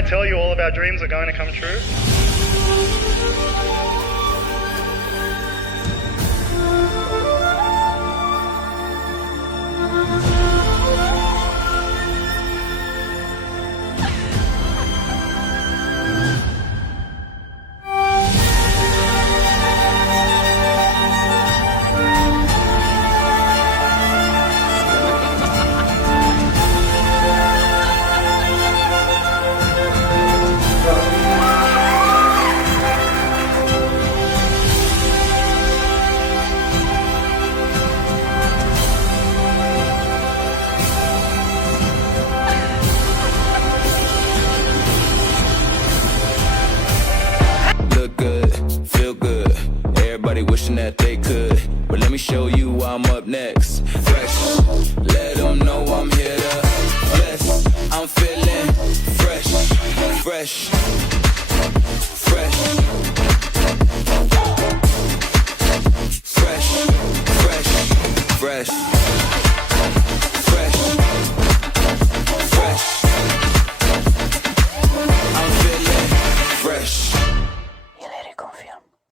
I tell you all of our dreams are going to come true? Look good, feel good. Everybody wishing that they could. But let me show you I'm up next. Fresh, let them know I'm here to bless. I'm feeling fresh, fresh.